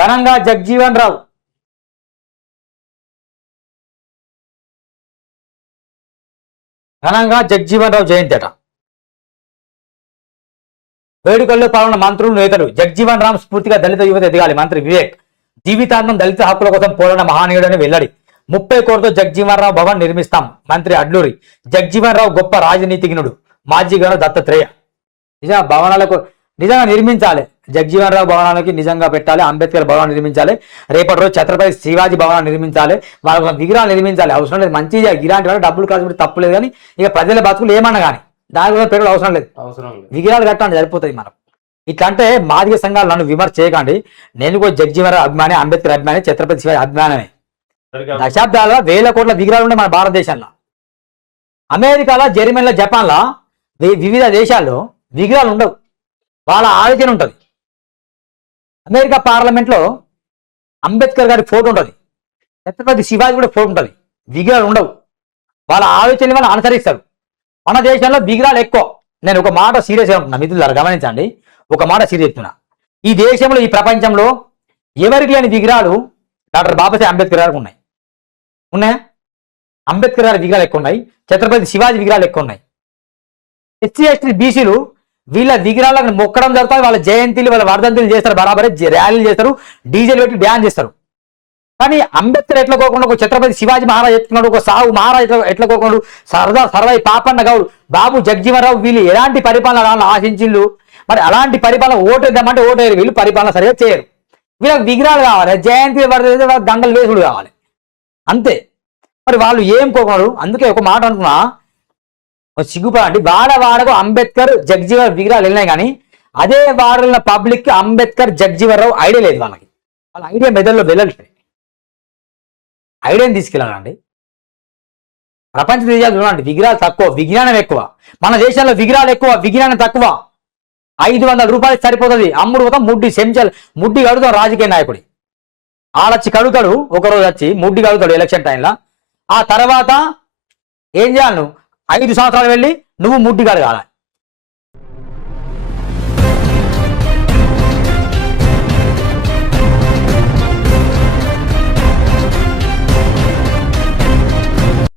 ఘనంగా జగ్జీవన్ రావు జయంతి అట. వేడుకల్లో పాల్గొన్న మంత్రులు నేతలు. జగ్జీవన్ రామ్ స్ఫూర్తిగా దళిత యువత ఎదగాలి. మంత్రి వివేక్. జీవితాంతం దళిత హక్కుల కోసం పోరాడిన మహానీయుడని వెల్లడి. 30 కోట్లతో జగ్జీవన్ రావు భవన్ నిర్మిస్తాం. మంత్రి అడ్లూరి. జగ్జీవన్ రావు గొప్ప రాజనీతిజ్ఞుడు. మాజీ గవర్నర్ దత్తాత్రేయ. నిజంగా భవనాలకు నిజంగా నిర్మించాలి. జగ్జీవన్ రావు భవనాలకి నిజంగా పెట్టాలి. అంబేద్కర్ భవనం నిర్మించాలి. రేపటి రోజు ఛత్రపతి శివాజీ భవనం నిర్మించాలి. వాళ్ళ విగ్రహాలు నిర్మించాలి. అవసరం లేదు, మంచిగా ఇలాంటి వాళ్ళకి డబ్బులు ఖర్చు తప్పులేదు. కానీ ఇక ప్రజల బతుకులు ఏమన్నా కానీ దాని కూడా పెరుగుడు అవసరం లేదు. విగ్రహాలు కట్టండి సరిపోతుంది. మనం ఇట్లా అంటే మాదిగ సంఘాలు నన్ను విమర్శ చేయకండి. నేను కూడా జగ్జీవన్ రావు అభిమాని, అంబేద్కర్ అభిమాని, ఛత్రపతి శివాజీ అభిమానమే. దశాబ్దాలుగా 1000 కోట్ల విగ్రహాలు ఉన్నాయి మన భారతదేశంలో. అమెరికాలో, జర్మనీలో, జపాన్లో, వివిధ దేశాల్లో విగ్రహాలు ఉండవు. వాళ్ళ ఆలోచన ఉంటుంది. అమెరికా పార్లమెంట్లో అంబేద్కర్ గారి ఫోటో ఉంటుంది. ఛత్రపతి శివాజీ కూడా ఫోటో ఉంటుంది. విగ్రహాలు ఉండవు. వాళ్ళ ఆలోచనలు వాళ్ళు అనుసరిస్తారు. మన దేశంలో విగ్రహాలు ఎక్కువ. నేను ఒక మాట సీరియస్గా ఉంటున్నా, మిత్రులారా గమనించండి. ఒక మాట సీరియస్ చెప్తున్నా. ఈ దేశంలో, ఈ ప్రపంచంలో ఎవరికి లేని విగ్రహాలు డాక్టర్ బాబాసాహెబ్ అంబేద్కర్ గారికి ఉన్నాయా? అంబేద్కర్ గారి విగ్రహాలు ఎక్కువ ఉన్నాయి. ఛత్రపతి శివాజీ విగ్రహాలు ఎక్కువ ఉన్నాయి. ఎస్సీ ఎస్టీ బీసీలు వీళ్ళ విగ్రహాలను మొక్కడం జరుగుతుంది. వాళ్ళ జయంతిలు, వాళ్ళ వర్ధంతులు చేస్తారు, బరాబరే ర్యాలీలు చేస్తారు, డీజేలు పెట్టి డ్యాన్స్ చేస్తారు. కానీ అంబేద్కర్ ఎట్లా కోకుండా, ఒక ఛత్రపతి శివాజీ మహారాజ్ ఎత్తుకున్నాడు, ఒక సాహు మహారాజ్ ఎట్లా కోకుండా, సర్వాయి పాపన్న గౌడ్, బాబు జగ్జీవన్ రావు వీళ్ళు ఎలాంటి పరిపాలన ఆశించిండు. మరి అలాంటి పరిపాలన ఓటేద్దామంటే ఓటేరు. వీళ్ళు పరిపాలన సరిగా చేయరు. వీళ్ళకి విగ్రహాలు కావాలి, జయంతి దండలు వేసుడు కావాలి, అంతే. మరి వాళ్ళు ఏం కోకరు. అందుకే ఒక మాట అనుకున్నా, సిగ్గుపడండి. వాడకు అంబేద్కర్ జగ్జీవన్ విగ్రహాలు వెళ్ళినాయి. కానీ అదే వాడల పబ్లిక్ కి అంబేద్కర్ జగ్జీవన్ రావు ఐడియా లేదు. వాళ్ళ ఐడియా మెదడులో వెళ్ళట్లేదు. ఐడియాని తీసుకెళ్ళాలండి. ప్రపంచ దేశాలు చూడండి, విగ్రహాలు తక్కువ, విజ్ఞానం ఎక్కువ. మన దేశంలో విగ్రహాలు ఎక్కువ, విజ్ఞానం తక్కువ. 500 రూపాయలు సరిపోతుంది. అమ్ముడు పోతాం, ముడ్డి కడుగుతాం. రాజకీయ నాయకుడి ఆడొచ్చి కడుగుతాడు, ఒకరోజు వచ్చి ముడ్డి కడుగుతాడు ఎలక్షన్ టైంలో. ఆ తర్వాత ఏం చేయాలి? నువ్వు 5 సంవత్సరాలు వెళ్ళి నువ్వు ముడ్డి కడగాలి.